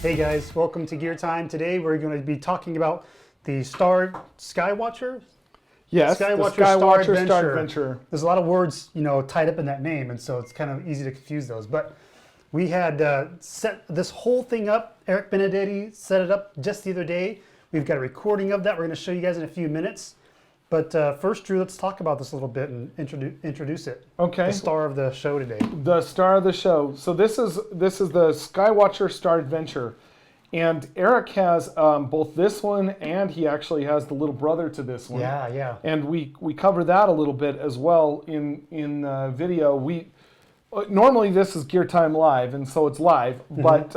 Hey guys, welcome to Gear Time. Today we're going to be talking about the SkyWatcher. Yes, SkyWatcher, the SkyWatcher Star Adventure. Adventure. There's a lot of words, tied up in that name, and so it's kind of easy to confuse those. But we had set this whole thing up. Eric Benedetti set it up just the other day. We've got a recording of that. We're going to show you guys in a few minutes. But first, Drew, let's talk about this a little bit and introduce it. Okay. The star of the show today. The star of the show. So this is the SkyWatcher Star Adventure, and Eric has both this one and he actually has the little brother to this one. Yeah, yeah. And we cover that a little bit as well in video. We normally this is Gear Time Live, and so it's live. Mm-hmm. But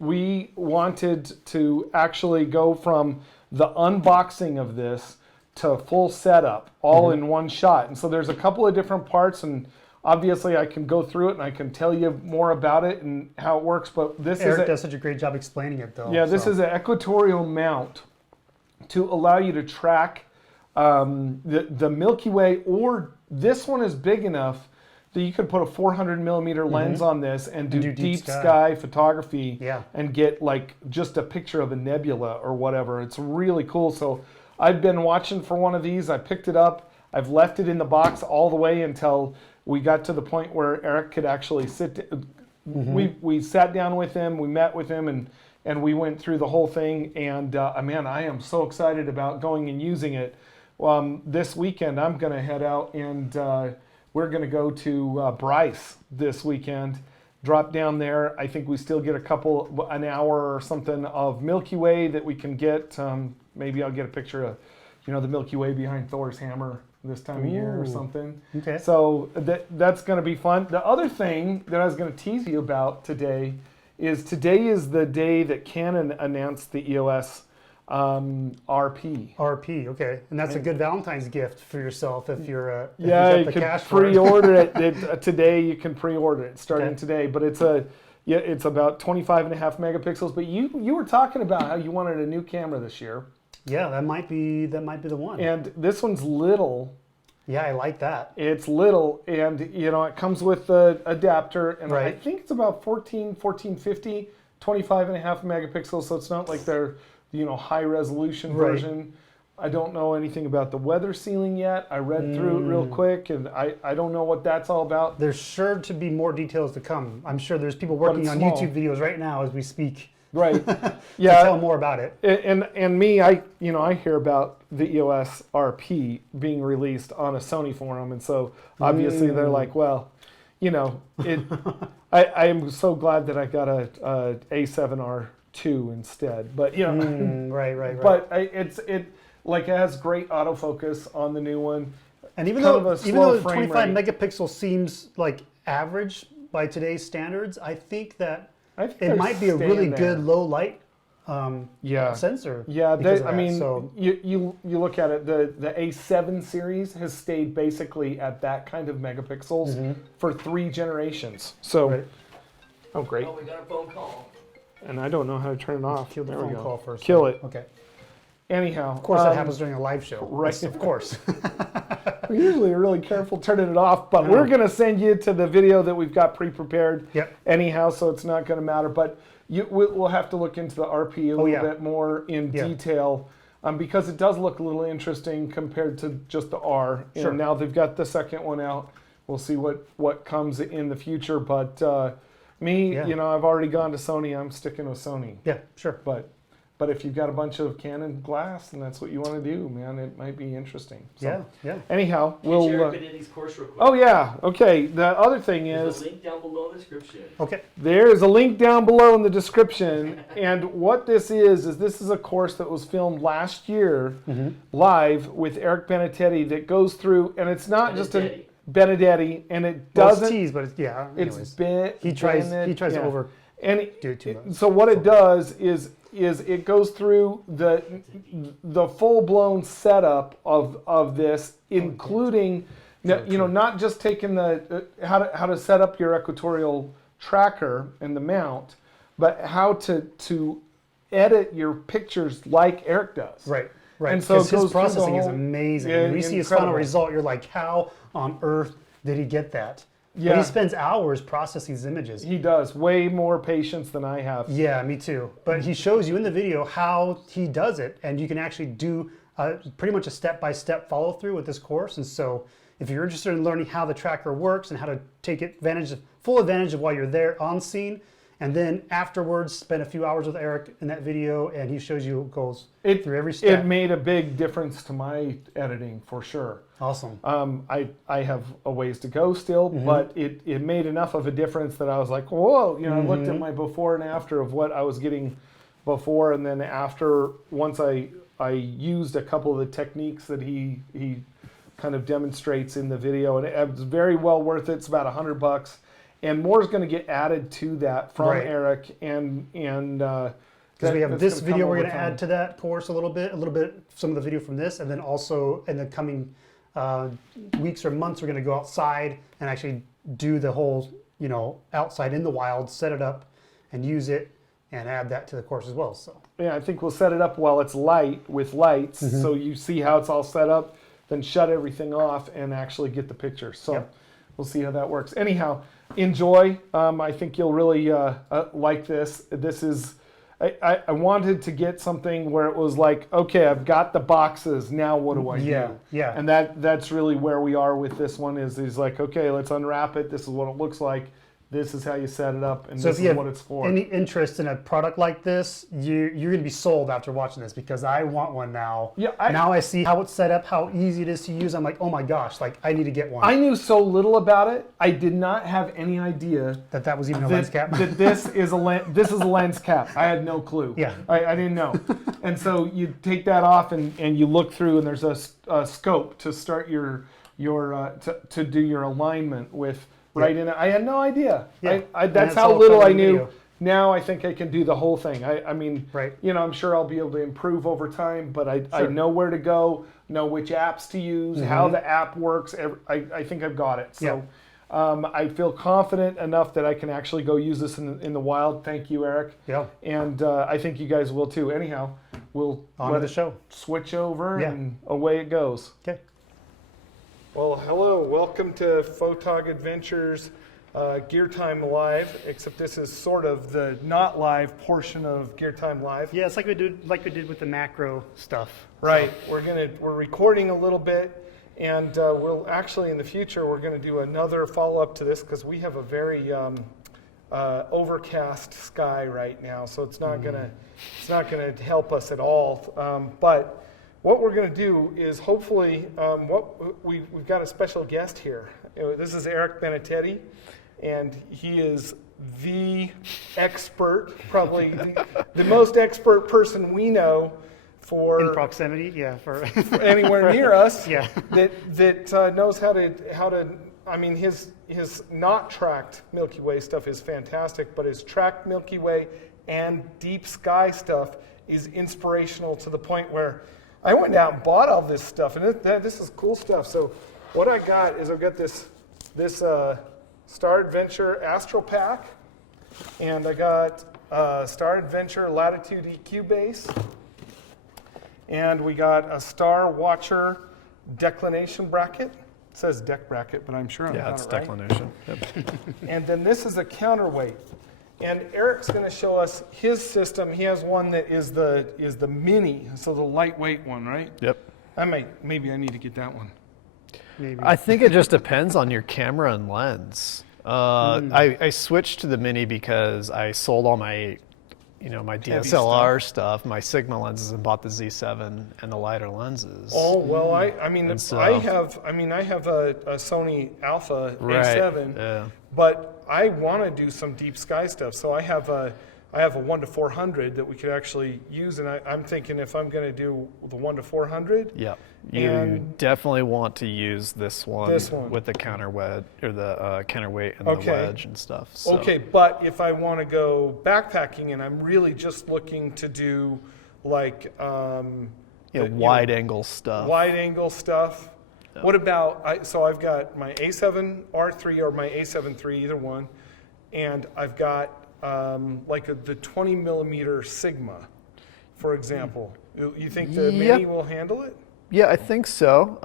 we wanted to actually go from the unboxing of this to full setup all in one shot. And so there's a couple of different parts, and obviously I can go through it and I can tell you more about it and how it works, but Eric does such a great job explaining it though. Yeah, this is an Equatorial mount to allow you to track the Milky Way, or this one is big enough that you could put a 400 millimeter lens on this and do deep sky photography and get like just a picture of a nebula or whatever. It's really cool. So I've been watching for one of these. I picked it up. I've left it in the box all the way until we got to the point where Eric could actually sit. We sat down with him, we met with him, and we went through the whole thing. And man, I am so excited about going and using it. This weekend, I'm going to head out and we're going to go to Bryce this weekend. Drop down there. I think we still get an hour or something of Milky Way that we can get. Maybe I'll get a picture of, the Milky Way behind Thor's hammer this time of year or something. Okay. So that's going to be fun. The other thing that I was going to tease you about today is the day that Canon announced the EOS RP. RP, okay. And that's a good Valentine's gift for yourself if you're you can pre-order it. Today you can pre-order it starting today, but it's about 25.5 megapixels. But you were talking about how you wanted a new camera this year. Yeah, that might be the one. And this one's little. Yeah, I like that. It's little, and it comes with the adapter, and I think it's about 1450, 25.5 megapixels. So it's not like they're high resolution version. I don't know anything about the weather sealing yet. I read through it real quick, and I don't know what that's all about. There's sure to be more details to come. I'm sure there's people working on YouTube videos right now as we speak. Right. Yeah. To tell more about it. And me, I hear about the EOS RP being released on a Sony forum, and so obviously they're like, well, I am so glad that I got a A7R2 instead. But right. But it has great autofocus on the new one. And even though 25 megapixels seems like average by today's standards, I think that it might be a really good low light sensor. Yeah, you look at it, the A7 series has stayed basically at that kind of megapixels for 3 generations. So, oh great. Oh, we got a phone call. And I don't know how to turn it off. Kill the phone call first. Kill it. Okay. Anyhow. Of course that happens during a live show. Right. Of course. We're usually really careful turning it off, but we're going to send you to the video that we've got pre-prepared anyhow, so it's not going to matter. But we'll have to look into the RP a little bit more in detail because it does look a little interesting compared to just the R. And now they've got the second one out. We'll see what comes in the future. But I've already gone to Sony. I'm sticking with Sony. Yeah, sure. But if you've got a bunch of Canon glass and that's what you want to do, man, it might be interesting. So, yeah. Anyhow, we'll share Benedetti's course real quick. Oh yeah, okay. The other thing There's a link down below in the description. Okay. There's a link down below in the description, and what this is a course that was filmed last year live with Eric Benedetti that goes through, and it's not just a Benedetti, and it doesn't. It's teased, but he tries to over. And so what it does is it goes through the full-blown setup of this, including not just taking the how to set up your Equatorial tracker and the mount, but how to edit your pictures like Eric does. Right. Right, And so because it goes his through the processing is whole- amazing. Yeah, When we see his final incredible. result, you're like, how on earth did he get that? Yeah. But he spends hours processing these images. He does way more patience than I have. Yeah, me too. But he shows you in the video how he does it, and you can actually do pretty much a step-by-step follow-through with this course. And so if you're interested in learning how the tracker works and how to take full advantage of while you're there on scene, and then afterwards spend a few hours with Eric in that video, and he shows you goes through every step. It made a big difference to my editing for sure. Awesome. I have a ways to go still, but it made enough of a difference that I was like, whoa, you know, I looked at my before and after of what I was getting before, and then after, once I used a couple of the techniques that he kind of demonstrates in the video, and it was very well worth it. It's about $100, and more is going to get added to that from Right. Eric, and Because we have this video we're going to add to that course a little bit, some of the video from this, and then also in the coming weeks or months, we're going to go outside and actually do the whole, you know, outside in the wild, set it up and use it and add that to the course as well. So Yeah, I think we'll set it up while it's light with lights, so you see how it's all set up, then shut everything off and actually get the picture. So Yep. we'll see how that works. Anyhow, enjoy. I think you'll really like this. This is, I wanted to get something where it was like, okay, I've got the boxes, now what do I do? Yeah. And that's really where we are with this one is like, okay, let's unwrap it. This is what it looks like. This is how you set it up, and So this if you is have what it's for. any interest in a product like this, you're going to be sold after watching this, because I want one now. Yeah, now I see how it's set up, how easy it is to use. I'm like, oh my gosh, like I need to get one. I knew so little about it. I did not have any idea that was even a lens cap. that this is a lens cap. I had no clue. Yeah. I didn't know. And so you take that off and you look through, and there's a scope to start your to do your alignment with right in it. I had no idea. Yeah. That's it's how all little covered I in knew. video. Now I think I can do the whole thing. I mean, Right. you know, I'm sure I'll be able to improve over time, but I Sure. know where to go, know which apps to use, how the app works. I think I've got it. So I feel confident enough that I can actually go use this in the wild. Thank you, Eric. Yeah. And I think you guys will too. Anyhow, we'll On to the show. switch over Yeah. and away it goes. Okay. Well, hello. Welcome to Photog Adventures Gear Time Live, except this is sort of the not live portion of Gear Time Live. Yeah, it's like we did with the macro stuff. Right. We're recording a little bit, and we'll actually in the future we're going to do another follow-up to this because we have a very overcast sky right now, so it's not gonna help us at all. But what we're going to do is hopefully we've got a special guest here. This is Eric Benedetti, and he is the expert, probably the most expert person we know for In proximity, yeah. For anywhere near us. Yeah. That knows how to. I mean, his not tracked Milky Way stuff is fantastic, but his tracked Milky Way and deep sky stuff is inspirational to the point where I went out and bought all this stuff, and this is cool stuff. So what I got is I've got this Star Adventure Astro pack, and I got Star Adventure Latitude EQ base, and we got a SkyWatcher Declination Bracket. It says deck bracket, but I'm sure I'm Yeah, not it's right. declination. Yep. And then this is a Counterweight. And Eric's going to show us his system. He has one that is the mini, so the lightweight one, right? Yep. Maybe I need to get that one. maybe. I think it just depends on your camera and lens. I switched to the mini because I sold all my, my DSLR stuff, my Sigma lenses, and bought the Z7 and the lighter lenses. Oh well, I mean And so- I have a Sony Alpha Right, A7, yeah. but I want to do some deep sky stuff. So I have a 1-400 that we could actually use, and I'm thinking if I'm going to do the 1-400, Yeah, you And- definitely want to use this one, with the counterweight or the counterweight and Okay. the wedge and stuff. So. Okay, but if I want to go backpacking and I'm really just looking to do like Wide angle stuff. wide angle stuff. What about so I've got my A7R3 or my A7 III, either one, and I've got the 20 millimeter Sigma. for example? You think the Yep. Mini will handle it? Yeah, I think so.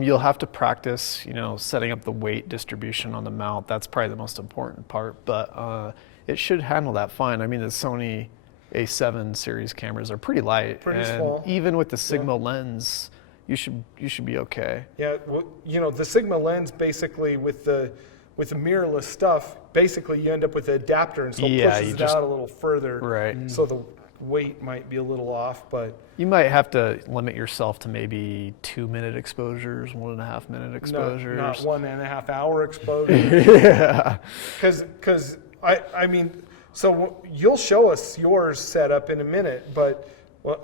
You'll have to practice, setting up the weight distribution on the mount. That's probably the most important part, but it should handle that fine. I mean, the Sony A7 series cameras are pretty light. Pretty and small. Even with the Sigma lens, you should be okay. Yeah, well, the Sigma lens basically with the mirrorless stuff, basically you end up with an adapter, and so it Yeah, pushes you it just- out a little further. Right. So the weight might be a little off, but You might have to limit yourself to maybe 2-minute exposures, 1.5-minute exposures. not 1.5 hour exposure. Yeah. Because I mean, so you'll show us yours set up in a minute, but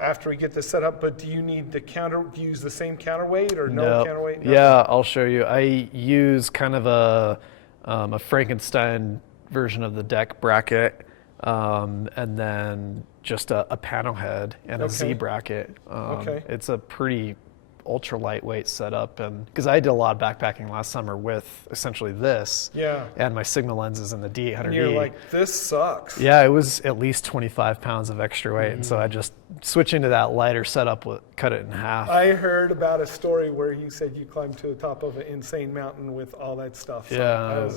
after we get this set up, but do you need do you use the same counterweight or no counterweight? No? Yeah, I'll show you. I use kind of a Frankenstein version of the deck bracket, and then just a panel head and a Z bracket. Okay. It's a pretty ultra lightweight setup, and because I did a lot of backpacking last summer with essentially this, Yeah. and my Sigma lenses and the D800E. And you're like, this sucks. Yeah, it was at least 25 pounds of extra weight, and so I just switching to that lighter setup cut it in half. I heard about a story where you said you climbed to the top of an insane mountain with all that stuff. So Yeah,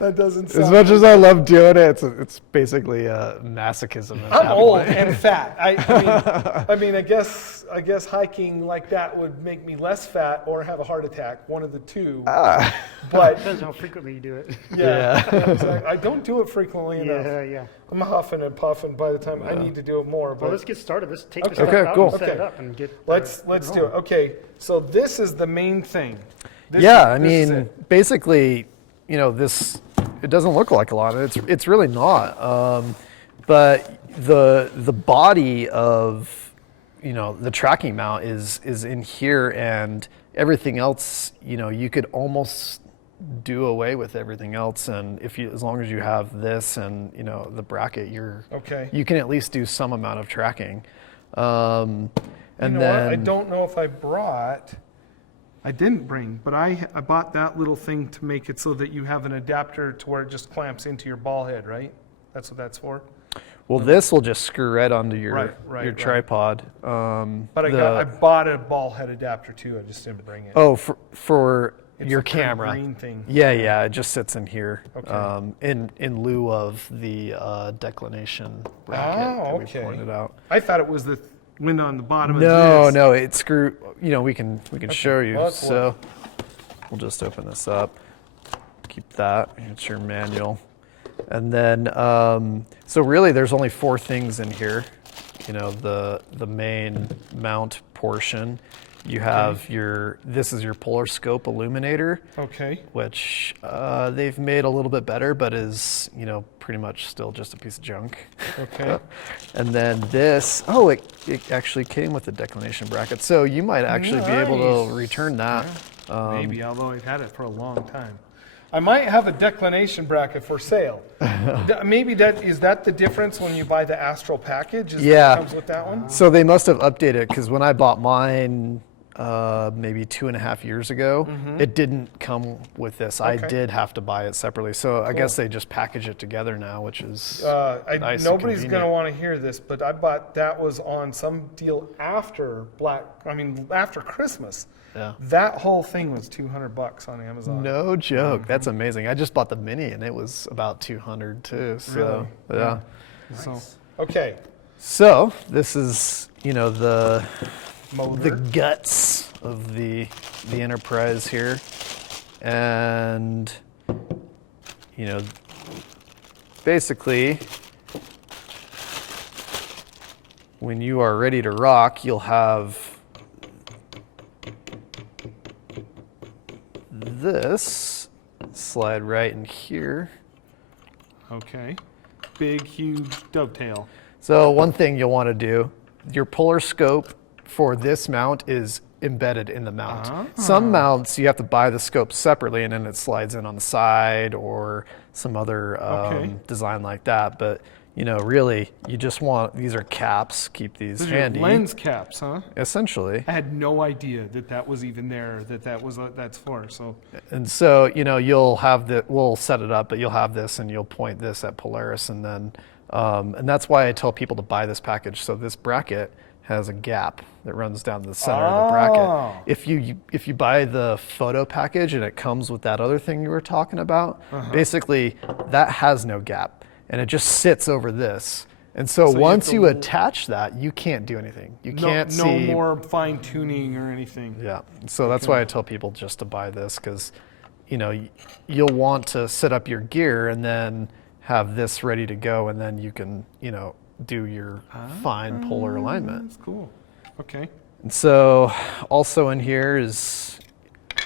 that doesn't sound. as much as I love doing it, it's basically masochism. at I'm that old point. and fat. I mean, I guess hiking like that would make me less fat or have a heart attack. One of the two. But Depends on how frequently you do it. yeah, exactly. I don't do it frequently enough. Yeah. I'm huffing and puffing by the time I need to do it more. But Well, let's get started. Let's take this Okay. stuff out cool. and set it Okay. up and get. let's do it. Okay, so this is the main thing. This Yeah, is- I this is mean, it. basically, this it doesn't look like a lot. It's really not. But the body of the tracking mount is in here, and everything else, you could almost do away with everything else, and as long as you have this and the bracket, Okay. you can at least do some amount of tracking. And You know then what? I don't know if I didn't bring, but I bought that little thing to make it so that you have an adapter to where it just clamps into your ball head, right? That's what that's for. well, this will just screw right onto your Right. tripod. But I bought a ball head adapter too. I just didn't bring it. Oh, for It's your a pretty camera. green thing. Yeah, it just sits in here. Okay. In lieu of the declination bracket that we okay. pointed out. I thought it was the window on the bottom of No, this. no, it's screw. We can show you. Well, that's So we'll just open this up. Keep that. It's your manual. And then, so really, there's only 4 things in here. The main mount portion. You have this is your polar scope illuminator, Okay. which they've made a little bit better, but is pretty much still just a piece of junk. Okay. And then this, it actually came with the declination bracket, so you might actually be able to Nice. return that. Maybe, although I've had it for a long time. I might have a declination bracket for sale. Maybe is that the difference when you buy the Astro package? Is Yeah. It comes with that one? So they must have updated, because when I bought mine maybe 2.5 years ago, it didn't come with this. I Okay. did have to buy it separately. So I guess they just package it together now, which is nice and Nobody's going to convenient. want to hear this, but I bought that was on some deal after after Christmas. Yeah. That whole thing was $200 on Amazon. No joke. That's amazing. I just bought the mini and it was about 200 too. So Really? yeah. So, okay. So this is the Motor. guts of the enterprise here, and basically when you are ready to rock, you'll have this slide right in here. Okay. Big, huge dovetail. So one thing you'll want to do, your polar scope for this mount is embedded in the mount. Some mounts you have to buy the scope separately and then it slides in on the side or some other design like that. But really you just want, these are caps, keep these Those handy. are lens caps, huh? Essentially. I had no idea that was even there, that's for. So And so, you'll have we'll set it up, but you'll have this and you'll point this at Polaris, and then And that's why I tell people to buy this package. So this bracket has a gap that runs down the center of the bracket. If you buy the photo package and it comes with that other thing you were talking about, basically that has no gap and it just sits over this. And so once you attach that, you can't do anything. You can't see. No more fine tuning or anything. Yeah. So that's why I tell people just to buy this, because you'll want to set up your gear and then have this ready to go, and then you can do your fine polar alignment. That's cool. Okay. And so also in here is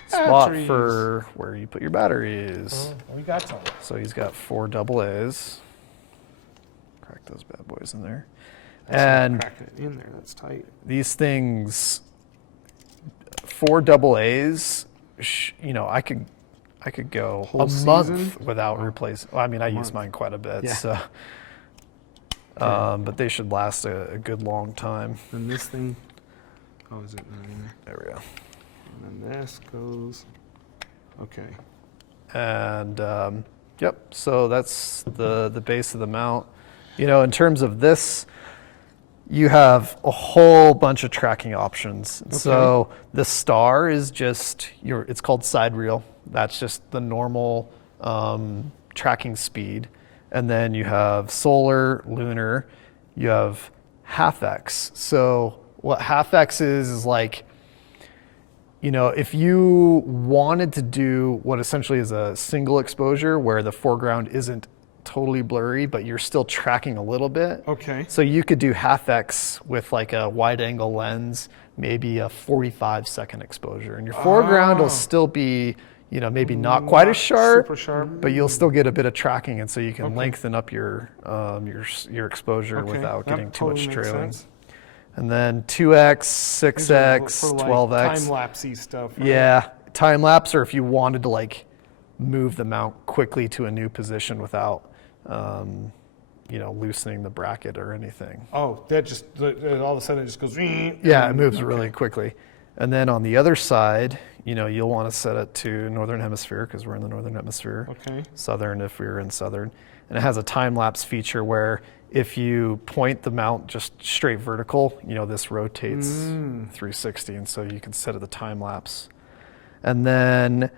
spot Batteries. for where you put your batteries. We got some. So he's got 4 AA's. Crack those bad boys in there. And Crack it in there. That's tight. these things, 4 AA's, I could go Whole a month season? without replacing. Well, I mean, I use mine quite a bit, so. But they should last a good long time. And this thing. Oh, is it not in there? There we go. And then this goes. Okay. And yep, so that's the base of the mount. In terms of this, you have a whole bunch of tracking options. Okay. So the star is just it's called side reel. That's just the normal tracking speed. And then you have solar, lunar, you have half X. So what half X is like, if you wanted to do what essentially is a single exposure where the foreground isn't totally blurry, but you're still tracking a little bit. Okay. So you could do half X with like a wide angle lens, maybe a 45-second exposure. And your foreground will still be, maybe not quite as sharp, Super sharp. but you'll still get a bit of tracking, and so you can lengthen up your exposure Okay, without that getting too much totally makes trailing. sense. And then 2X, 6X, For, like, 12X. time-lapsey stuff. Right? Yeah, time lapse, or if you wanted to like move the mount quickly to a new position without, loosening the bracket or anything. Oh, that just all of a sudden it just goes. Yeah, it moves really quickly. And then on the other side, you'll want to set it to Northern Hemisphere because we're in the Northern Hemisphere. Okay. Southern if we're in Southern. And it has a time lapse feature where if you point the mount just straight vertical, this rotates 360, and so you can set it the time lapse. And then,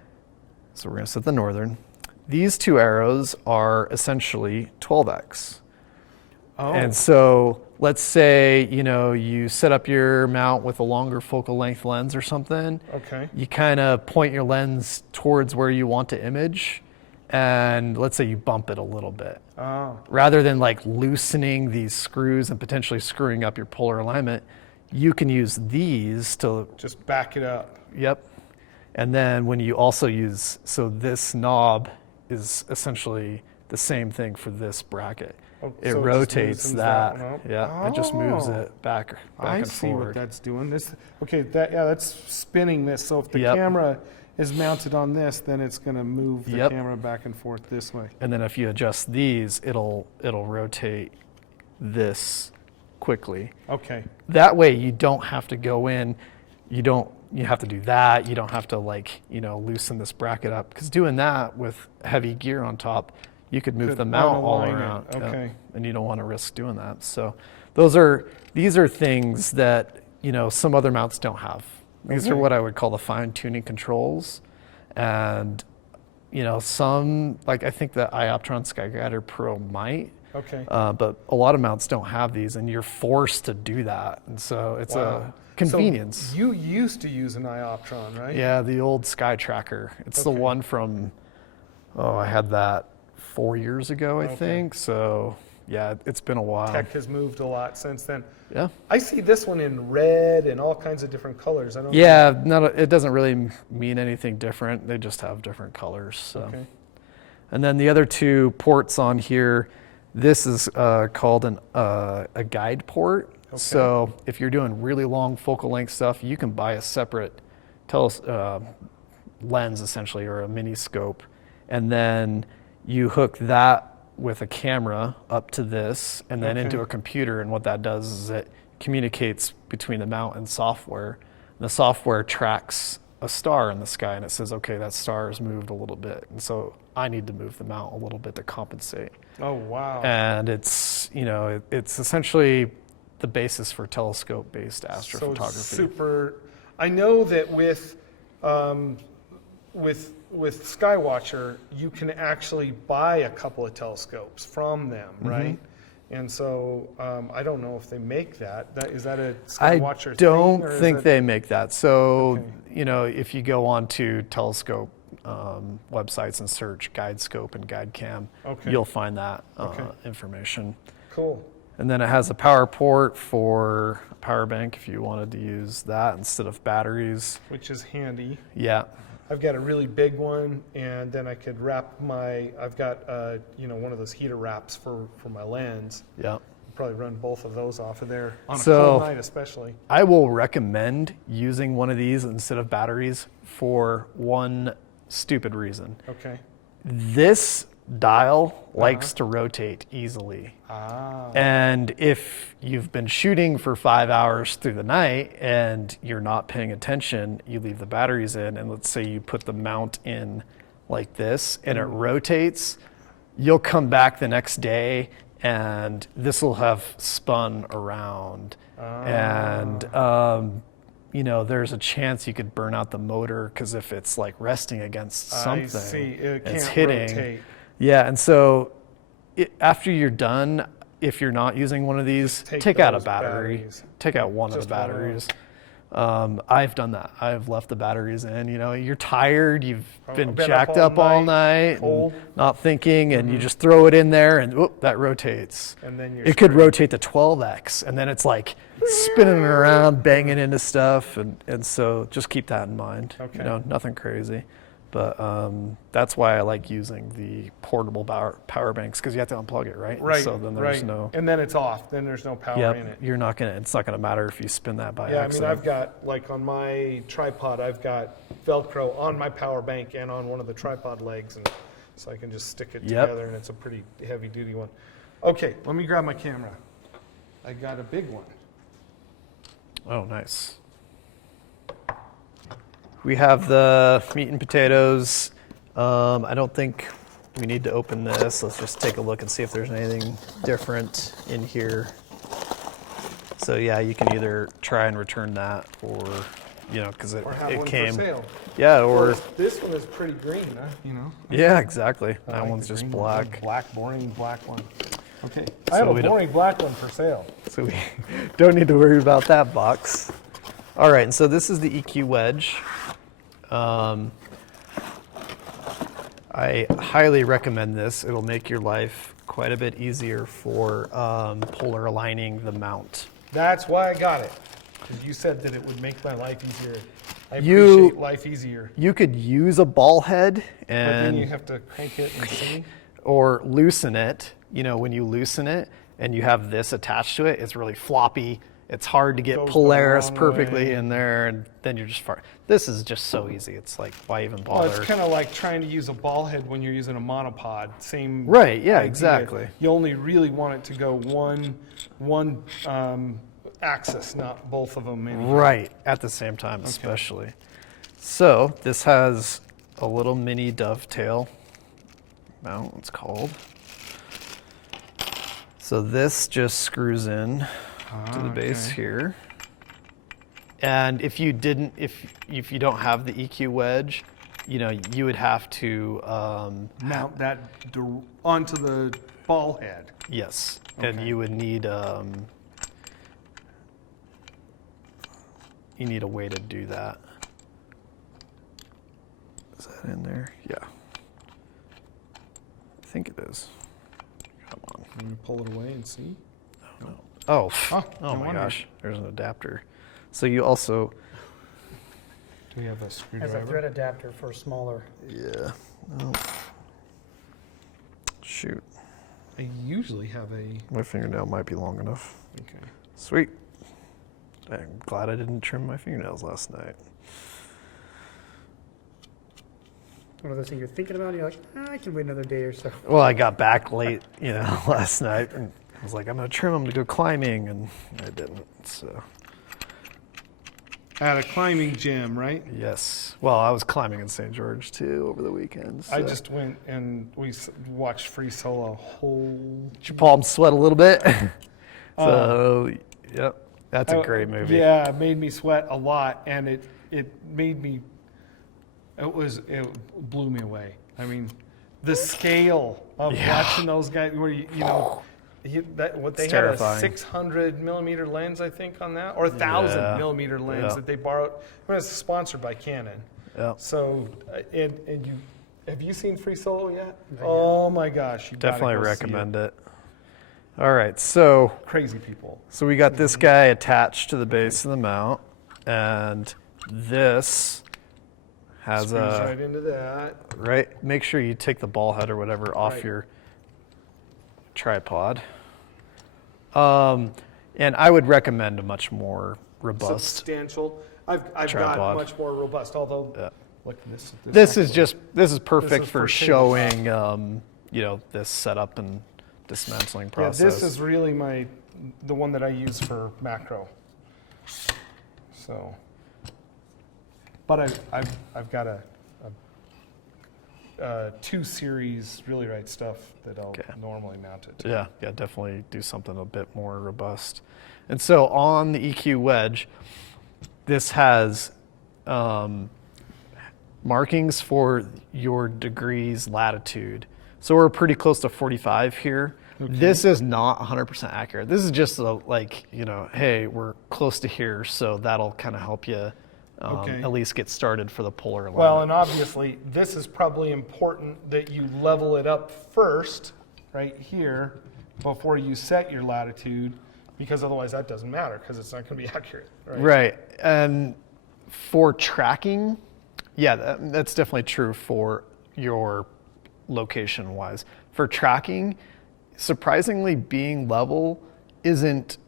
so we're going to set the Northern. These 2 arrows are essentially 12X. Oh. And so let's say, you set up your mount with a longer focal length lens or something. Okay. You kind of point your lens towards where you want to image, and let's say you bump it a little bit. Oh. Rather than like loosening these screws and potentially screwing up your polar alignment, you can use these to, Just back it up. yep. And then when you also use, so this knob is essentially the same thing for this bracket. Oh, It so rotates loosens that. one up? Yeah, it just moves Oh. it back I and see what forward. that's doing. That's spinning this. So if the Yep. camera is mounted on this, then it's going to move the Yep. camera back and forth this way. And then if you adjust these, it'll rotate this quickly. Okay. That way you don't have to go in, you have to do that. You don't have to loosen this bracket up, because doing that with heavy gear on top, you could move Could the mount all unalign it. around. Yep. Okay. And you don't want to risk doing that. So these are things that, some other mounts don't have. These are Okay. what I would call the fine tuning controls. And, some, like I think the iOptron SkyTracker Pro might, Okay. but a lot of mounts don't have these, and you're forced to do that. And so it's a convenience. So you used to use an iOptron, right? Yeah, the old SkyTracker. It's the Okay. one from, I had that 4 years ago, I think. So yeah, it's been a while. Tech has moved a lot since then. Yeah. I see this one in red and all kinds of different colors. I don't Yeah, it doesn't really mean anything different. They just have different colors. So. Okay. And then the other 2 ports on here, this is called a guide port. Okay. So if you're doing really long focal length stuff, you can buy a separate lens essentially, or a mini scope, and then you hook that with a camera up to this and then into a computer, and what that does is it communicates between the mount and software. And the software tracks a star in the sky and it says, okay, that star has moved a little bit. And so I need to move the mount a little bit to compensate. Oh, wow. And it's, you know, it's essentially the basis for telescope-based astrophotography. So super. I know that with SkyWatcher, you can actually buy a couple of telescopes from them, right? And so I don't know if they make that. Is that a SkyWatcher I don't thing, think they make that. So, Okay. you know, if you go on to telescope websites and search GuideScope and GuideCam, Okay. you'll find that Okay. information. Cool. And then it has a power port for a power bank if you wanted to use that instead of batteries. Which is handy. Yeah. I've got a really big one, and then I could wrap I've got, you know, one of those heater wraps for my lens. Yeah. Probably run both of those off of there on a So- cold night especially. I will recommend using one of these instead of batteries for one stupid reason. Okay. This dial likes to rotate easily. Ah. And if you've been shooting for 5 hours through the night and you're not paying attention, you leave the batteries in, and let's say you put the mount in like this and it rotates, you'll come back the next day and this will have spun around. And, you know, there's a chance you could burn out the motor because if it's like resting against something, I see. It it's can't hitting. rotate. Yeah, and so after you're done, if you're not using one of these, take out a those battery. batteries. Take out one of Just the one. batteries. I've done that. I've left the batteries in. You know, you're tired, you've been been jacked all up all night, night, cold. and not thinking, and you just throw it in there, and whoop, that rotates. And then you're It could screwed. rotate to 12x, and then it's like spinning around, banging into stuff, and so just keep that in mind. Okay. You know, nothing crazy. But that's why I like using the portable power banks, because you have to unplug it, right? Right. So then there's right. no. And then it's off. Then there's no power in it. You're not gonna. It's not gonna matter if you spin that by Yeah, accident. I mean, I've got, like on my tripod, I've got Velcro on my power bank and on one of the tripod legs, and so I can just stick it Yep. together, and it's a pretty heavy duty one. Okay, let me grab my camera. I got a big one. Oh, nice. We have the meat and potatoes. I don't think we need to open this. Let's just take a look and see if there's anything different in here. So yeah, you can either try and return that, or you know, because Or have it one came. for sale. Yeah, or This one is pretty green, huh? You know? yeah, exactly. I That like one's the just green black. one. Black, boring black one. Okay. So I have we a don't- boring black one for sale. So we don't need to worry about that box. All right, and so this is the EQ Wedge. I highly recommend this. It'll make your life quite a bit easier for polar aligning the mount. That's why I got it. Because you said that it would make my life easier. I You- appreciate life easier. You could use a ball head But then you and have to crank it and see. or loosen it. You know, when you loosen it and you have this attached to it, it's really floppy. It's hard to get Goes the Polaris wrong perfectly way. in there, and then you're just far. This is just so easy. It's like, why even Well, bother? it's kind of like trying to use a ball head when you're using a monopod. Same. Right, yeah, idea. exactly. You only really want it to go one axis, not both of them. Right, at the same time, especially. So this has a little mini dovetail mount, it's called. So this just screws in to the base here. And if you didn't, if you don't have the EQ wedge, you know, you would have to Mount that onto the ball head. yes, and Okay. you would need you need a way to do that. Is that in there? Yeah. I think it is. Come on. Let me pull it away and see. Oh, Oh, oh no my wonder. gosh, there's an adapter. So you also, Do we have a Has screwdriver? a thread adapter for smaller. yeah, no. Shoot, I usually have a. my fingernail might be long enough. Okay. Sweet. I'm glad I didn't trim my fingernails last night. One of those things you're thinking about, and you're like, I can wait another day or so. Well, I got back late, you know, last night, and I was like, I'm gonna trim them to go climbing, and I didn't. So at a climbing gym, right? Yes. Well, I was climbing in St. George too over the weekend. So. I just went and we watched Free Solo whole. Did your palms sweat a little bit? So, yep. That's a great movie. Yeah, it made me sweat a lot, and it made me. It blew me away. I mean, the scale of watching those guys, where they had terrifying. a 600 millimeter lens, I think, on that, or 1,000 millimeter lens that they borrowed. It was sponsored by Canon. Yeah. So, and have you seen Free Solo yet? Oh my gosh, you Definitely gotta go recommend it. All right, so crazy people. So we got this guy attached to the base of the mount, and this has Squeeze right into that. right. Make sure you take the ball head or whatever off your tripod. And I would recommend a much more robust. Substantial. I've got tripod. much more robust. Although, look, This is perfect is for for showing, this setup and dismantling process. Yeah, this is really the one that I use for macro. So, but I've got a 2 series really right stuff that I'll normally mount it to. Yeah, definitely do something a bit more robust. And so on the EQ Wedge, this has markings for your degrees latitude. So we're pretty close to 45 here. Okay. This is not 100% accurate. This is just hey, we're close to here, so that'll kind of help you at least get started for the polar alignment. Well, and obviously, this is probably important that you level it up first, right here, before you set your latitude, because otherwise that doesn't matter, because it's not going to be accurate. Right. And for tracking, that's definitely true for your location-wise. For tracking, surprisingly, being level isn't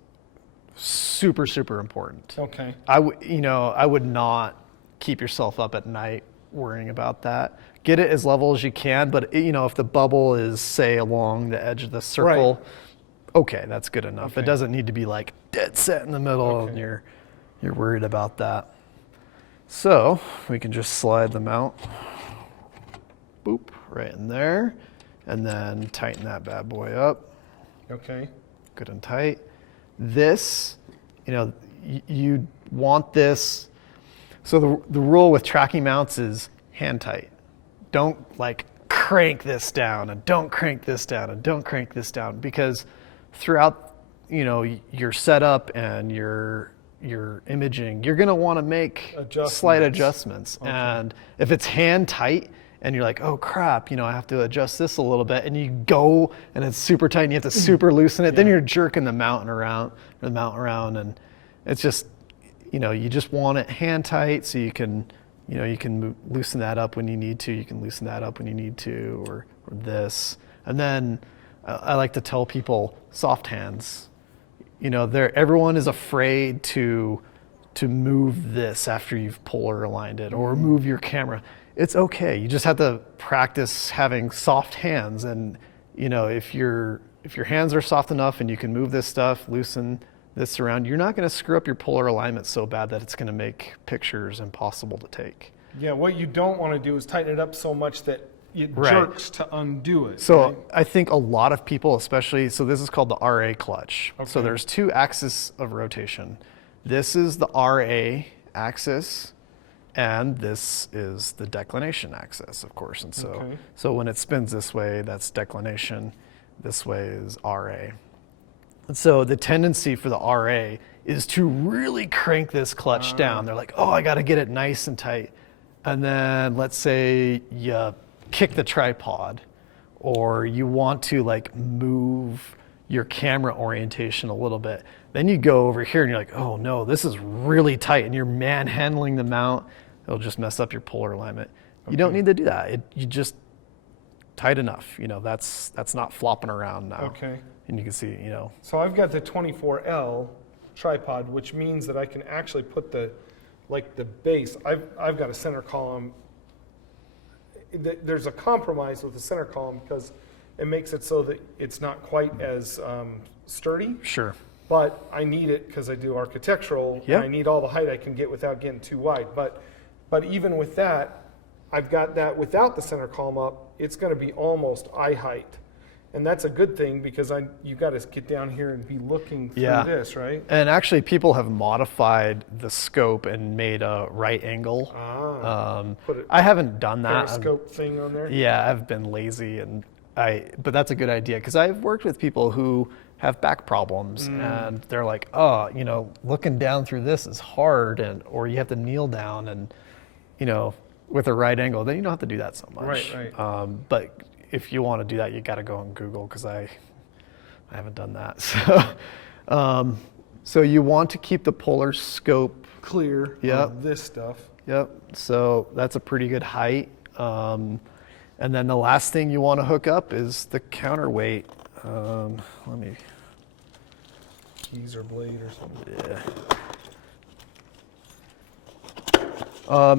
super important. Okay. I would not keep yourself up at night worrying about that. Get it as level as you can, but if the bubble is, say, along the edge of the circle, okay, that's good enough. Okay. It doesn't need to be like dead set in the middle and you're worried about that. So we can just slide the mount, boop, right in there, and then tighten that bad boy up. Okay. Good and tight. This, you want this. So the rule with tracking mounts is hand tight. Don't crank this down and don't crank this down and don't crank this down, because throughout, your setup and your imaging, you're going to want to make slight adjustments. Okay. And if it's hand tight and you're like, oh crap, I have to adjust this a little bit, and you go and it's super tight and you have to super loosen it, then you're jerking the mount around, and it's just, you just want it hand tight so you can, loosen that up when you need to. You can loosen that up when you need to, or this. And then I like to tell people soft hands. Everyone is afraid to move this after you've polar aligned it or move your camera. It's okay. You just have to practice having soft hands, and if your hands are soft enough and you can move this stuff, loosen this around, you're not going to screw up your polar alignment so bad that it's going to make pictures impossible to take. Yeah, what you don't want to do is tighten it up so much that it jerks to undo it. So I think a lot of people, especially, so this is called the RA clutch. Okay. So there's 2 axes of rotation. This is the RA axis, and this is the declination axis, of course. And so when it spins this way, that's declination. This way is RA. And so the tendency for the RA is to really crank this clutch down. They're like, oh, I got to get it nice and tight. And then let's say you kick the tripod, or you want to move your camera orientation a little bit. Then you go over here and you're like, oh no, this is really tight, and you're manhandling the mount. It'll just mess up your polar alignment. Okay. You don't need to do that. You just tight enough. That's not flopping around now. Okay. And you can see, So I've got the 24L tripod, which means that I can actually put the base. I've got a center column. There's a compromise with the center column because it makes it so that it's not quite as sturdy. Sure. but I need it because I do architectural, Yep. and I need all the height I can get without getting too wide. But even with that, I've got that without the center column up, it's going to be almost eye height. And that's a good thing because you got to get down here and be looking through Yeah. this, right? And actually, people have modified the scope and made a right angle. Put a I haven't done that. periscope thing on there. Yeah, I've been lazy, but that's a good idea because I've worked with people who have back problems, and they're like, oh, looking down through this is hard, or you have to kneel down, and with a right angle, then you don't have to do that so much. Right. But if you want to do that, you got to go on Google because I haven't done that. So you want to keep the polar scope Clear. Yep. This stuff. Yep. So that's a pretty good height. And then the last thing you want to hook up is the counterweight. Let me. Keys or blade or something. Yeah.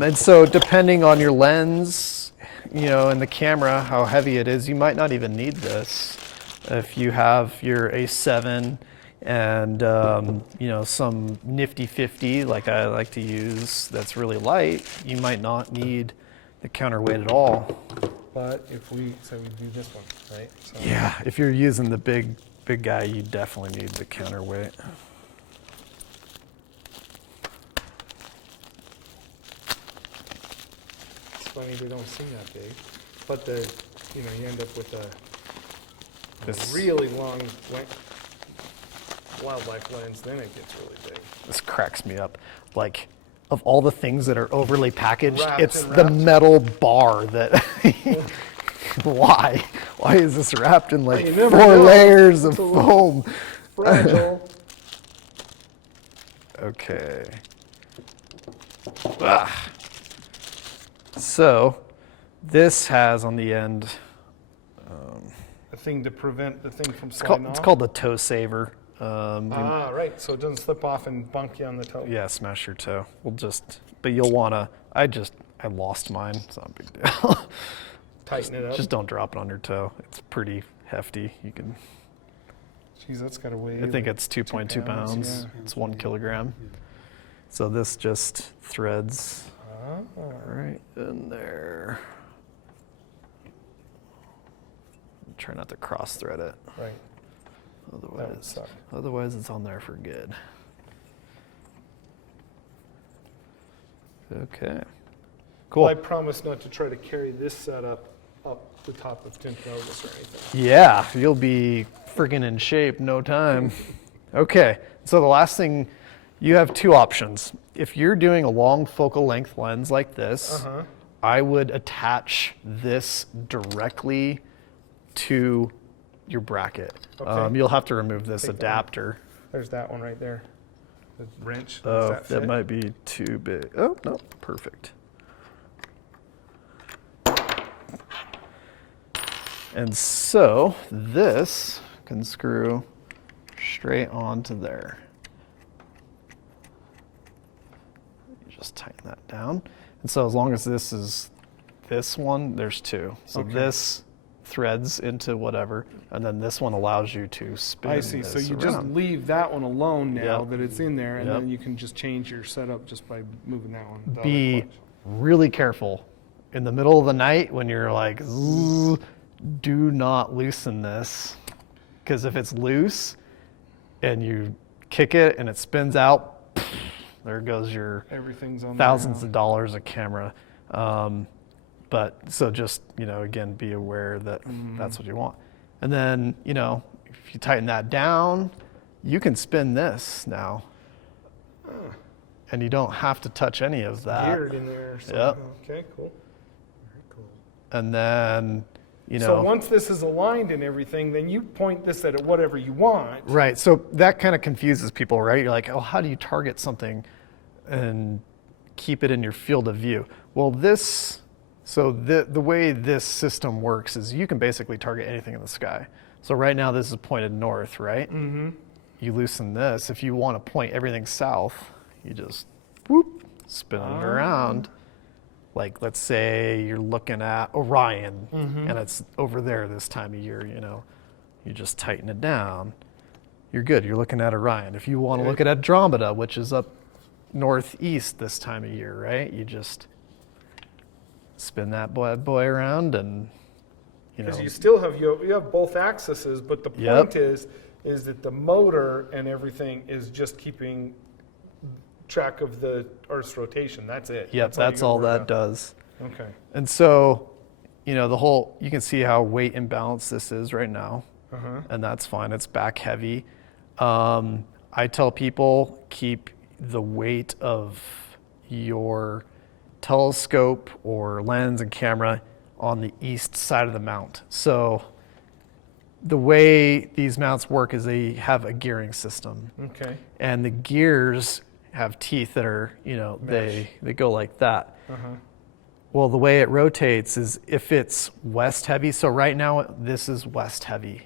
And so depending on your lens, and the camera, how heavy it is, you might not even need this. If you have your A7 and some nifty 50 like I like to use that's really light, you might not need the counterweight at all. But if we do this one, right? So Yeah, if you're using the big guy, you definitely need the counterweight. It's funny they don't seem that big, but you end up with a This- really long wildlife lens. Then it gets really big. This cracks me up. Like, of all the things that are overly packaged, Wrapped it's and the wrapped. metal bar that. Why? Why is this wrapped in like You never 4 know. layers of It's a foam? Fragile. Okay. Ah. So, this has on the end. A thing to prevent the thing from It's sliding called, it's off. called the toe saver. Right. So it doesn't slip off and bunk you on the toe. Yeah, smash your toe. But you'll wanna. I lost mine. It's not a big deal. Tighten it up. Just don't drop it on your toe. It's pretty hefty. You can. Jeez, that's got to weigh. I think it's 2.2 pounds. yeah. It's 1 kilogram. So this just threads right in there. Try not to cross thread it. Right. That would Otherwise, suck. it's on there for good. Okay. Cool. Well, I promise not to try to carry this setup up the top of 10th Novus or anything. Yeah, you'll be friggin' in shape no time. Okay, so the last thing, you have 2 options. If you're doing a long focal length lens like this, I would attach this directly to your bracket. Okay. You'll have to remove this Take that adapter. There's that one right there. The wrench. Oh, Does that fit? might be too big. Oh, no, perfect. And so this can screw straight onto there. You just tighten that down. And so as long as this is this one, there's 2. So Okay. this threads into whatever, and then this one allows you to spin. I see. So this you just around. leave that one alone now Yep. that it's in there, and Yep. then you can just change your setup just by moving that one. the other Be clutch. really careful. In the middle of the night when you're like, "Zzz," do not loosen this. Because if it's loose and you kick it and it spins out, there goes your Everything's on thousands there of dollars of camera. But so just, again, be aware that that's what you want. And then, if you tighten that down, you can spin this now. And you don't have to touch any of now. that. Geared in there. Or something. Yep. Okay, cool. Very cool. And then, So once this is aligned and everything, then you point this at whatever you want. right. So that kind of confuses people, right? You're like, oh, how do you target something and keep it in your field of view? Well, the way this system works is you can basically target anything in the sky. So right now this is pointed north, right? Mm-hmm. You loosen this. If you want to point everything south, you just whoop, spin it around. Like, let's say you're looking at Orion and it's over there this time of year, you just tighten it down you're good. You're looking at Orion. If you want to look at Andromeda, which is up northeast this time of year, right? You just spin that boy around, and Because you still have you have both axes, but the point is that the motor and everything is just keeping track of the Earth's rotation. That's it. Yep, that's all that does. Okay. And so, you can see how weight imbalanced this is right now, and that's fine. It's back heavy. I tell people keep the weight of your telescope or lens and camera on the east side of the mount. So the way these mounts work is they have a gearing system. Okay. And the gears have teeth that are, they go like that. Well, the way it rotates is if it's west heavy. So right now this is west heavy.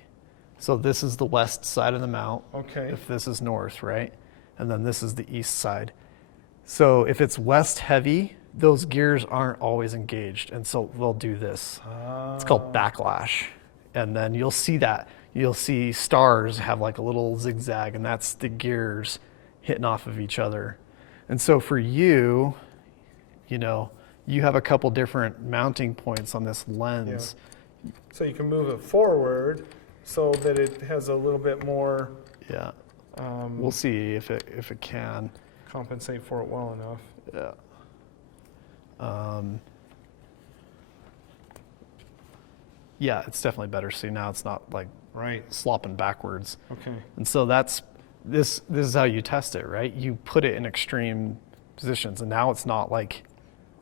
So this is the west side of the mount. Okay. If this is north, right? And then this is the east side. So if it's west heavy, those gears aren't always engaged, and so they'll do this. It's called backlash. And then you'll see that. You'll see stars have like a little zigzag, and that's the gears hitting off of each other. And so for you, you have a couple different mounting points on this lens. Yeah. So you can move it forward so that it has a little bit more. Yeah. We'll see if it can compensate for it well enough. Yeah. Yeah, it's definitely better. See, now it's not like slopping backwards. Okay. And so this is how you test it, right? You put it in extreme positions, and now it's not like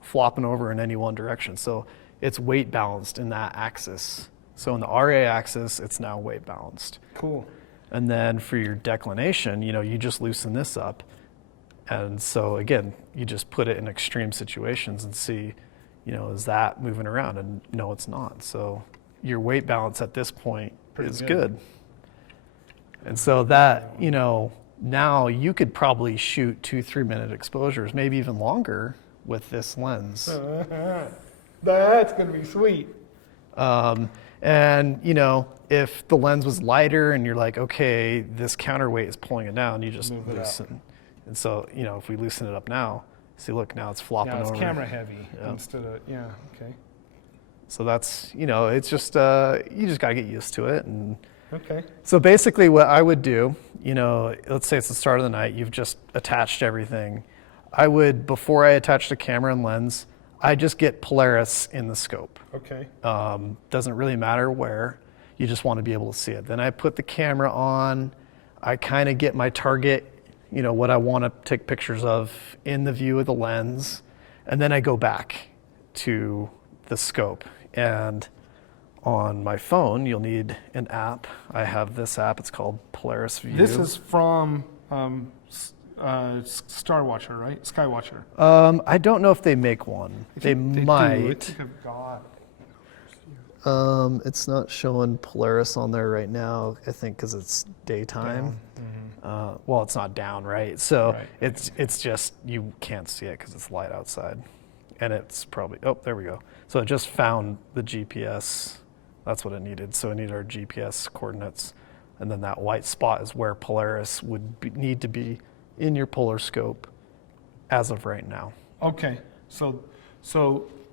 flopping over in any one direction. So it's weight balanced in that axis. So in the RA axis, it's now weight balanced. Cool. And then for your declination, you just loosen this up. And so again, you just put it in extreme situations and see, is that moving around? And no, it's not. So your weight balance at this point is good. And so that, now you could probably shoot 2-3 minute exposures, maybe even longer with this lens. That's going to be sweet. And, if the lens was lighter and you're like, okay, this counterweight is pulling it down, you just loosen. And so, if we loosen it up now, see, look, now it's flopping over. Now it's camera heavy instead of, okay. So that's, it's just, you just got to get used to it. And okay. So basically what I would do, let's say it's the start of the night, you've just attached everything. Before I attach the camera and lens, I just get Polaris in the scope. Okay. Doesn't really matter where, you just want to be able to see it. Then I put the camera on, I kind of get my target, what I want to take pictures of in the view of the lens, and then I go back to the scope. And on my phone, you'll need an app. I have this app, it's called Polaris View. This is from StarWatcher, right? SkyWatcher. I don't know if they make one. They might. Do. I think I've got. It's not showing Polaris on there right now, I think because it's daytime. Well, it's not down, right? So it's just, you can't see it because it's light outside. And it's probably, there we go. So it just found the GPS. That's what it needed. So it needed our GPS coordinates. And then that white spot is where Polaris would need to be in your polar scope as of right now. Okay, so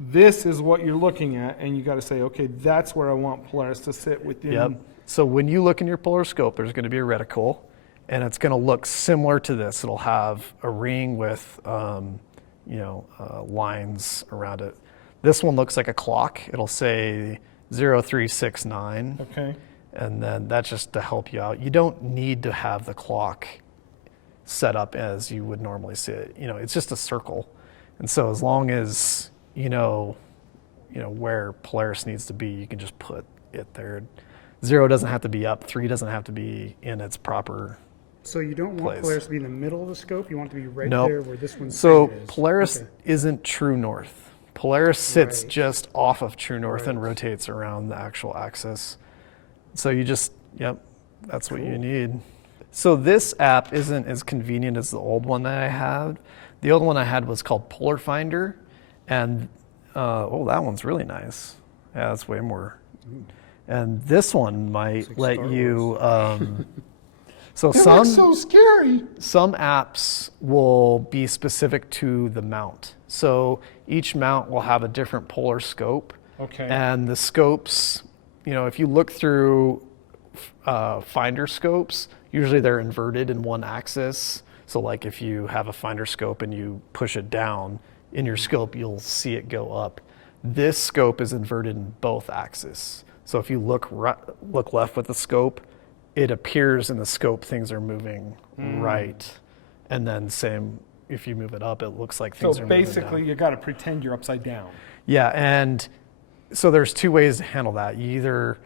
this is what you're looking at, and you got to say, okay, that's where I want Polaris to sit within. Yep. So when you look in your polar scope, there's going to be a reticle, and it's going to look similar to this. It'll have a ring with, lines around it. This one looks like a clock. It'll say 0369. Okay. And then that's just to help you out. You don't need to have the clock set up as you would normally see it. It's just a circle. And so as long as you know where Polaris needs to be, you can just put it there. 0 doesn't have to be up, 3 doesn't have to be in its proper So you don't want place. Polaris to be in the middle of the scope, you want it to be right Nope. there where this one's So is. Polaris isn't true north. Polaris sits Right. just off of true north and Right. rotates around the actual axis. So you just, that's what you need. So this app isn't as convenient as the old one that I had. The old one I had was called Polar Finder, and that one's really nice. Yeah, that's way more. And this one might like let Star you. So They some look so scary. some apps will be specific to the mount. So each mount will have a different polar scope. Okay. And the scopes, if you look through finder scopes, usually they're inverted in one axis. So like if you have a finder scope and you push it down in your scope, you'll see it go up. This scope is inverted in both axes. So if you look left with the scope, it appears in the scope things are moving right. And then same, if you move it up, it looks like things So are moving basically, down. you got to pretend you're upside down. Yeah, and so there's two ways to handle that. You either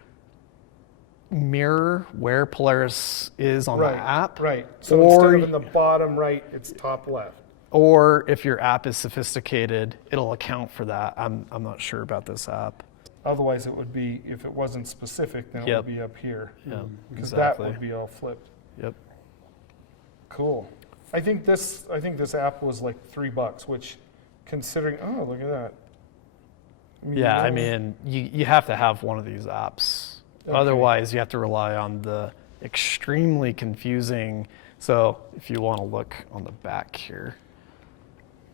mirror where Polaris is on the app. Right. So or, instead of in the bottom right, it's top left. Or if your app is sophisticated, it'll account for that. I'm not sure about this app. Otherwise, it would be, if it wasn't specific, then it Yep. would be up here. Yeah, Because exactly. that would be all flipped. Yep. Cool. I think this app was like $3, which, considering, oh, look at that. Yeah, I mean, you have to have one of these apps. Okay. Otherwise, you have to rely on the extremely confusing. So if you want to look on the back here,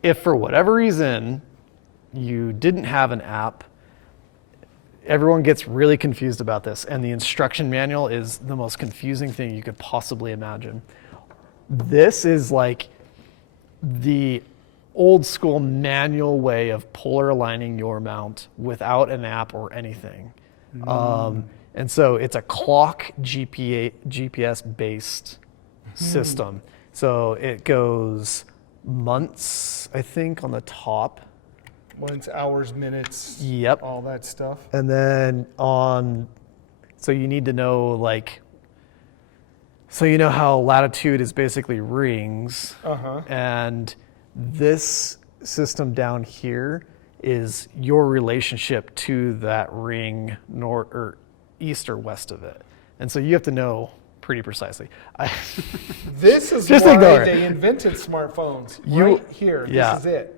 if for whatever reason you didn't have an app, everyone gets really confused about this. And the instruction manual is the most confusing thing you could possibly imagine. This is like the old school manual way of polar aligning your mount without an app or anything. And so it's a clock GPS based system. So it goes months, I think, on the top. Months, hours, minutes, Yep. all that stuff. And then so you need to know so you know how latitude is basically rings. Uh-huh. And this system down here is your relationship to that ring, north or east or west of it. And so you have to know pretty precisely. This is Just why ignore it. they invented smartphones. You- right here. yeah. This is it.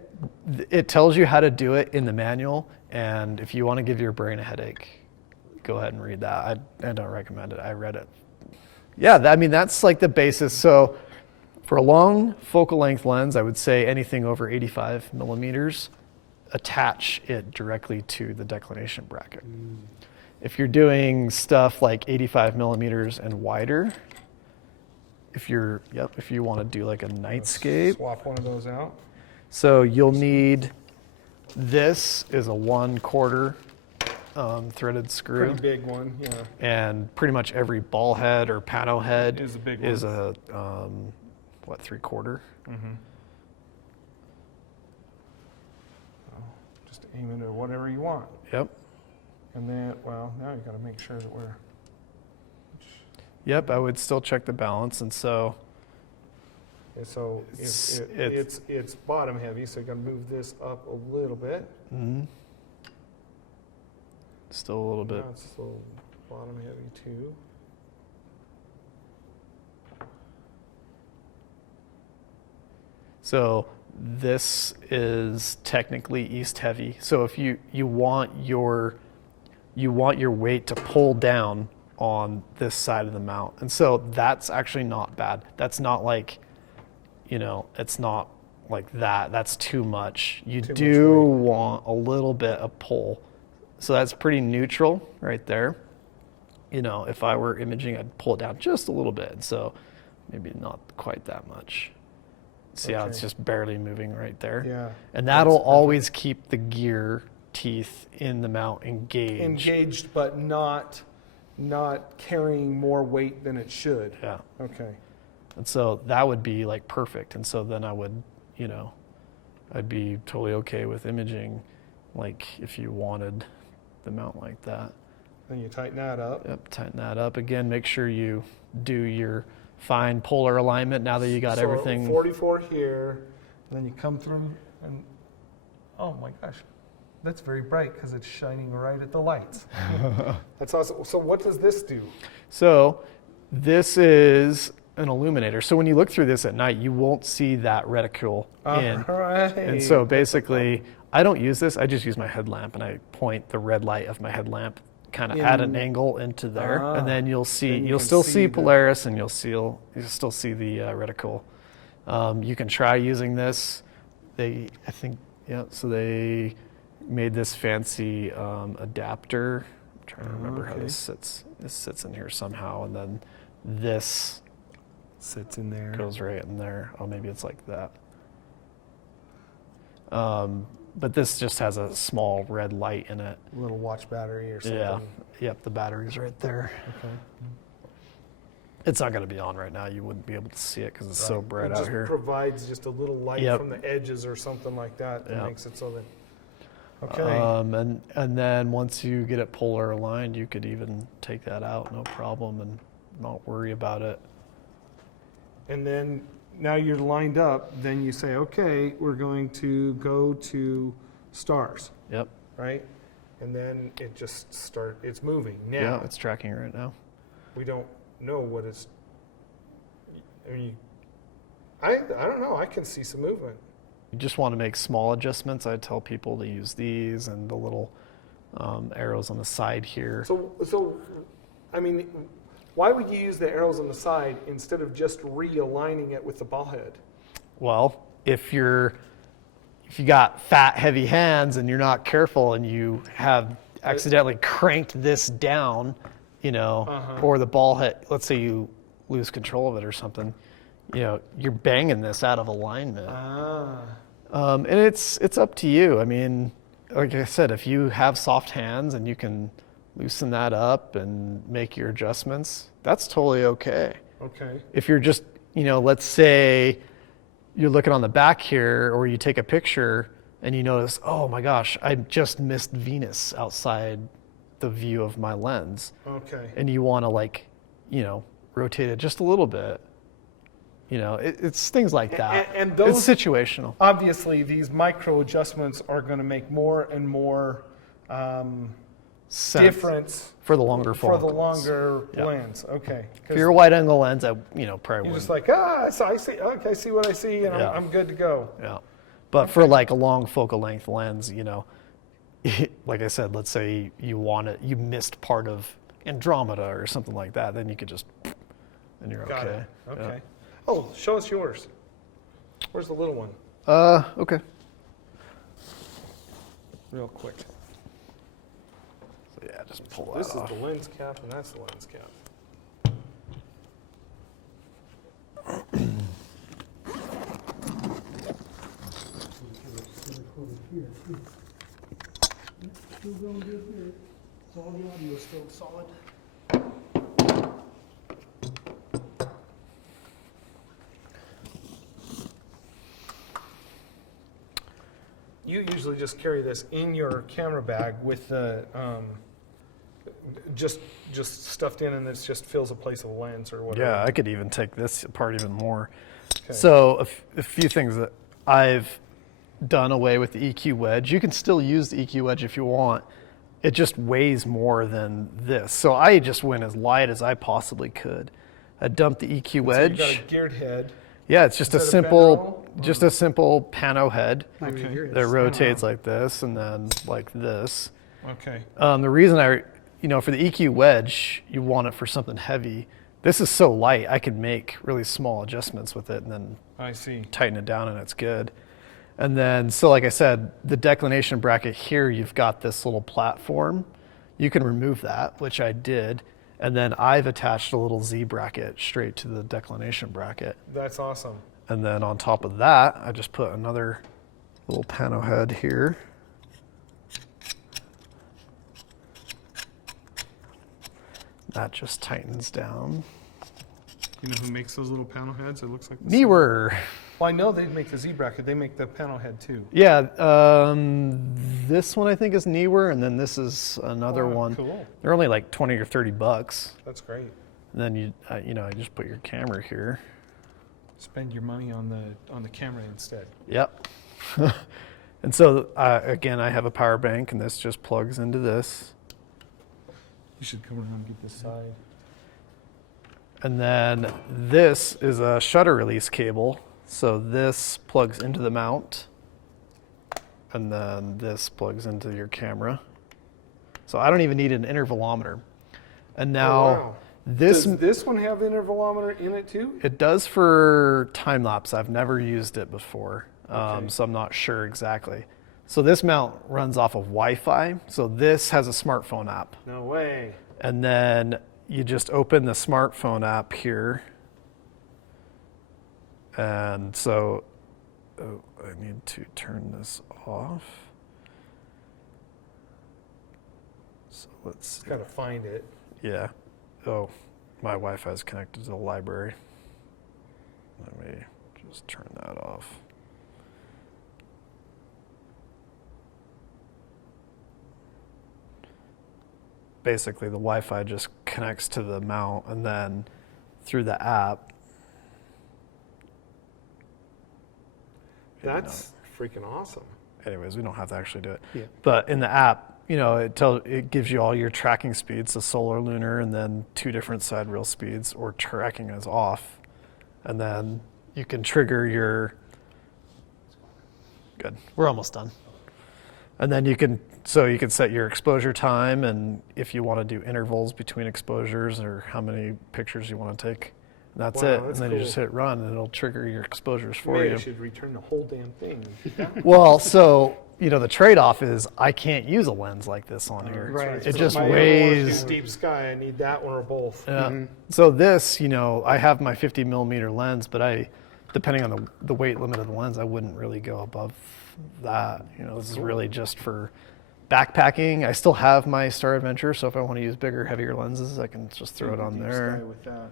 It tells you how to do it in the manual, and if you want to give your brain a headache, go ahead and read that. I don't recommend it. I read it. Yeah, I mean, that's like the basis. So for a long focal length lens, I would say anything over 85 millimeters, attach it directly to the declination bracket. If you're doing stuff like 85 millimeters and wider, if you want to do like a nightscape, Swap one of those out. so you'll need, this is a 1/4 threaded screw. Pretty big one, yeah. And pretty much every ball head or pano head Is a big one. is a 3/4. Just aim it at whatever you want. Yep. And then, well, now you got to make sure that we're. Yep, I would still check the balance, and so So It's- it's bottom heavy, so you got to move this up a little bit. still a little bit. Now it's a little bottom heavy too. So this is technically east heavy. So if you want your weight to pull down on this side of the mount. And so that's actually not bad. That's not like, it's not like that. That's too much. You Too much do weight. want a little bit of pull. So that's pretty neutral right there. If I were imaging, I'd pull it down just a little bit. So maybe not quite that much. See how it's Okay. just barely moving right there? Yeah. And that'll always keep the gear teeth in the mount engaged. Engaged, but not carrying more weight than it should. Yeah. Okay. And so that would be like perfect. And so then I would, I'd be totally okay with imaging, like if you wanted the mount like that. Then you tighten that up. Yep, tighten that up. Again, make sure you do your fine polar alignment now that you got So everything. 44 here, and then you come through and, oh my gosh, that's very bright because it's shining right at the lights. That's awesome. So what does this do? So this is an illuminator. So when you look through this at night, you won't see that reticule in. All right. And so basically, I don't use this. I just use my headlamp, and I point the red light of my headlamp kind of at an angle into there, and then you'll still see the Polaris, and you'll still see the reticle. You can try using this. I think, so they made this fancy adapter. I'm trying to remember how this sits. This sits in here somehow, and then this sits in there. Goes right in there. Oh, maybe it's like that. But this just has a small red light in it. A little watch battery or something. Yeah. Yep, the battery's right there. Okay. It's not going to be on right now. You wouldn't be able to see it because it's so bright out here. It just provides just a little light from the edges or something like that that makes it so that. Okay. And then once you get it polar aligned, you could even take that out, no problem, and not worry about it. And then now you're lined up, then you say, okay, we're going to go to stars. Yep. Right? And then it just it's moving. Now, yeah, it's tracking right now. We don't know what it's, I mean, I don't know, I can see some movement. You just want to make small adjustments. I tell people to use these and the little arrows on the side here. So, I mean, why would you use the arrows on the side instead of just realigning it with the ball head? Well, if you got fat, heavy hands and you're not careful and you have accidentally cranked this down, or the ball head, let's say you lose control of it or something, you're banging this out of alignment. And it's up to you. I mean, like I said, if you have soft hands and you can loosen that up and make your adjustments, that's totally okay. Okay. If you're just, let's say you're looking on the back here, or you take a picture and you notice, oh my gosh, I just missed Venus outside the view of my lens. Okay. And you want to rotate it just a little bit. It's things like that. And those, it's situational. Obviously, these micro adjustments are going to make more and more difference for the longer lens. Okay. If you're a wide angle lens, I probably you're wouldn't. just like, I see. Okay, I see what I see, and I'm good to go. Yeah. But for like a long focal length lens, like I said, let's say you missed part of Andromeda or something like that, then you could just, and you're Got okay. it. Okay. Yeah. Oh, show us yours. Where's the little one? Okay. Real quick. So yeah, just pull that This off. is the lens cap, and that's the lens cap. So all the audio is still solid. You usually just carry this in your camera bag with the just stuffed in, and it just fills a place of lens or whatever. Yeah, I could even take this apart even more. Okay. So a few things that I've done away with the EQ wedge. You can still use the EQ wedge if you want. It just weighs more than this. So I just went as light as I possibly could. I dumped the EQ wedge. So you got a geared head. Yeah, it's just a simple pano head Okay. that rotates like this and then like this. Okay. The reason for the EQ wedge, you want it for something heavy. This is so light, I can make really small adjustments with it and then I see. tighten it down and it's good. And then, so like I said, the declination bracket here, you've got this little platform. You can remove that, which I did. And then I've attached a little Z bracket straight to the declination bracket. That's awesome. And then on top of that, I just put another little pano head here. That just tightens down. You know who makes those little panel heads? It looks like the Newer. Well, I know they make the Z bracket. They make the panel head too. Yeah, this one I think is Newer, and then this is another one. Cool. They're only like 20 or 30 bucks. That's great. And then you just put your camera here. Spend your money on the camera instead. Yep. And so again, I have a power bank, and this just plugs into this. You should come around and get this side. And then this is a shutter release cable. So this plugs into the mount, and then this plugs into your camera. So I don't even need an intervalometer. And now wow. this Does this one have the intervalometer in it too? it does for time lapse. I've never used it before, Okay. so I'm not sure exactly. So this mount runs off of Wi-Fi. So this has a smartphone app, No way. and then you just open the smartphone app here, and so I need to turn this off. So let's see. Gotta find it. Yeah. Oh, my Wi-Fi is connected to the library. Let me just turn that off. Basically, the Wi-Fi just connects to the mount, and then through the app. That's freaking awesome. Anyways, we don't have to actually do it. Yeah. But in the app, you know, it gives you all your tracking speeds, the solar, lunar, and then 2 different side reel speeds, or tracking is off. And then you can trigger your, good, we're almost done. And then you can set your exposure time, and if you want to do intervals between exposures or how many pictures you want to take. And that's Wow, it. that's and then cool. you just hit run, and it'll trigger your exposures for Maybe you. I should return the whole damn thing. Well, so, you know, the trade-off is I can't use a lens like this on here. Right. It just My weighs. deep sky. I need that one or both. Yeah. So this, you know, I have my 50 millimeter lens, but depending on the weight limit of the lens, I wouldn't really go above that. You know, this is really just for backpacking. I still have my Star Adventure, so if I want to use bigger, heavier lenses, I can just throw it on Deep there. sky with that.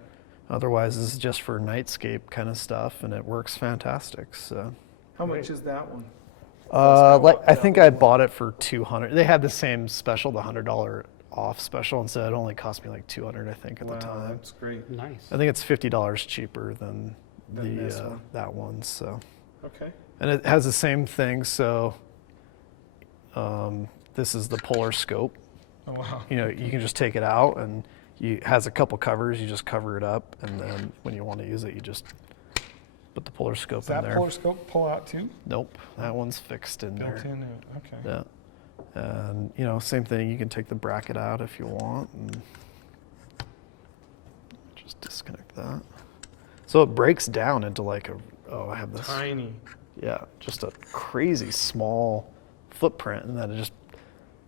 Otherwise, this is just for nightscape kind of stuff, and it works fantastic. So, How much is that one? I think I bought it for $200. They had the same special, the $100 off special, and so it only cost me like $200, I think, at the time. That's great. Nice. I think it's $50 cheaper than this one. that one. So, Okay. and it has the same thing. So, this is the polar scope. Oh wow. You know, you can just take it out, and it has a couple covers. You just cover it up, and then when you want to use it, you just put the polar scope Does in that there. polar scope pull out too? Nope, that one's fixed in Built there. in it. Okay. Yeah. And, you know, same thing, you can take the bracket out if you want, and just disconnect that. So it breaks down into like I have this, Tiny. yeah, just a crazy small footprint, and then it just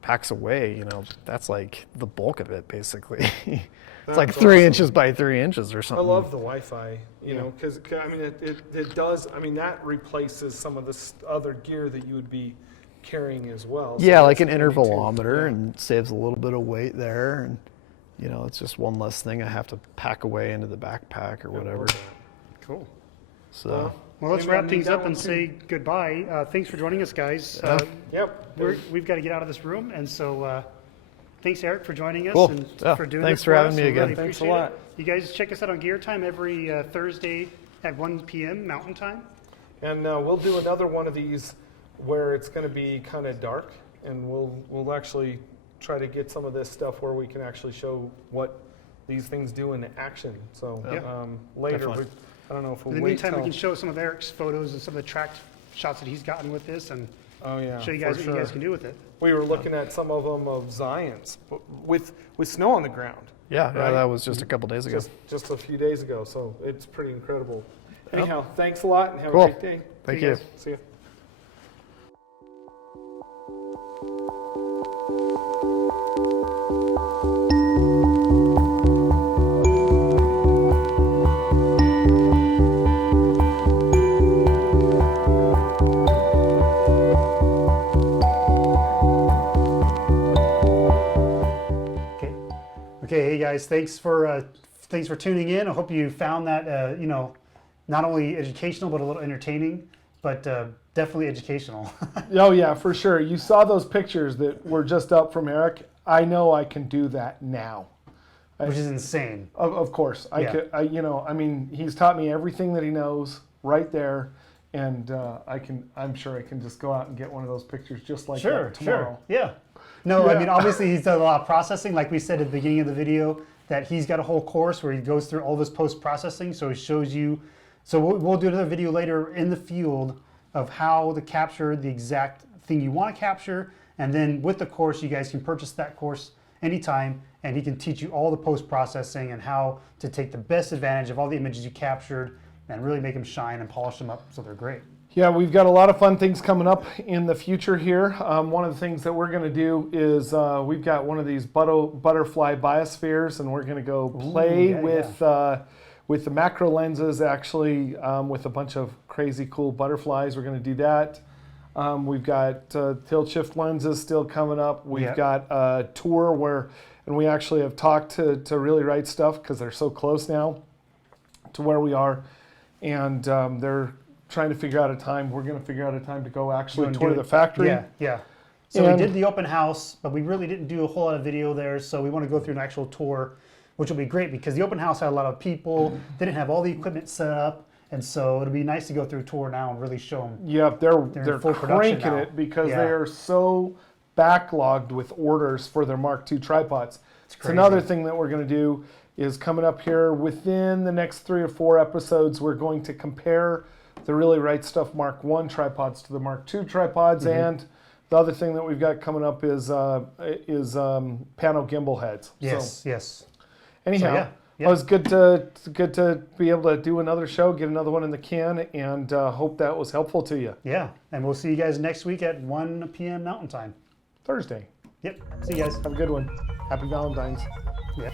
packs away, you know, that's like the bulk of it, basically. It's like That's 3 awesome. inches by 3 inches or I something. love the Wi-Fi, you know, because I mean it does. I mean that replaces some of this other gear that you would be carrying as well. So Yeah, like an that's handy too. intervalometer, Yeah. and saves a little bit of weight there, and you know, it's just one less thing I have to pack away into the backpack or whatever. Cool. So Well, let's Maybe I wrap need things that up one and too. say goodbye. Thanks for joining us, guys. Yep. We've got to get out of this room, and so thanks, Eric, for joining us Cool. and Yeah, for doing thanks this for having us. me We again. really Thanks a appreciate lot. it. You guys check us out on Gear Time every Thursday at 1 p.m. Mountain Time. And we'll do another one of these where it's going to be kind of dark, and we'll actually try to get some of this stuff where we can actually show what these things do in action. So Yeah. later, Definitely. I don't know if we'll In the wait meantime, we till- can show some of Eric's photos and some of the tracked shots that he's gotten with this, and Oh yeah. show you for guys what you guys sure. can do with it. We were looking at some of them of Zion's but with snow on the ground. yeah, Right. that was just a couple days ago. Just a few days ago, so it's pretty incredible. Anyhow, thanks a lot and have Cool. a great day. Thank See you. guys. See ya. Okay, hey guys, thanks for tuning in. I hope you found that you know, not only educational but a little entertaining, but definitely educational. Oh yeah, for sure. You saw those pictures that were just up from Eric. I know I can do that now. Which is insane. Of course, Yeah. you know, I mean, he's taught me everything that he knows right there, and I'm sure I can just go out and get one of those pictures just like that tomorrow. Yeah. No, I Yeah. mean, obviously he's done a lot of processing. Like we said at the beginning of the video, that he's got a whole course where he goes through all this post-processing. So he shows you, so we'll do another video later in the field of how to capture the exact thing you want to capture And then with the course, you guys can purchase that course anytime, and he can teach you all the post-processing and how to take the best advantage of all the images you captured and really make them shine and polish them up so they're great. Yeah, we've got a lot of fun things coming up in the future here. One of the things that we're going to do is we've got one of these butterfly biospheres, and we're going to go play with the macro lenses, actually, with a bunch of crazy cool butterflies. We're going to do that. We've got tilt shift lenses still coming up. We've got a tour where, and we actually have talked to Really Right Stuff because they're so close now to where we are, and they're trying to figure out a time. We're going to figure out a time to go actually tour the factory. Yeah. So we did the open house, but we really didn't do a whole lot of video there. So we want to go through an actual tour, which will be great because the open house had a lot of people. They didn't have all the equipment set up. And so it'll be nice to go through a tour now and really show them. Yeah, they're cranking it because they are so backlogged with orders for their Mark II tripods. It's another thing that we're going to do is coming up here within the next 3 or 4 episodes, we're going to compare the Really Right Stuff Mark I tripods to the Mark II tripods, and the other thing that we've got coming up is pano gimbal heads. Yes. Anyhow, it was good to be able to do another show, get another one in the can, and hope that was helpful to you. Yeah, and we'll see you guys next week at 1 p.m. Mountain Time. Thursday. Yep. See you guys. Have a good one. Happy Valentine's. Yeah.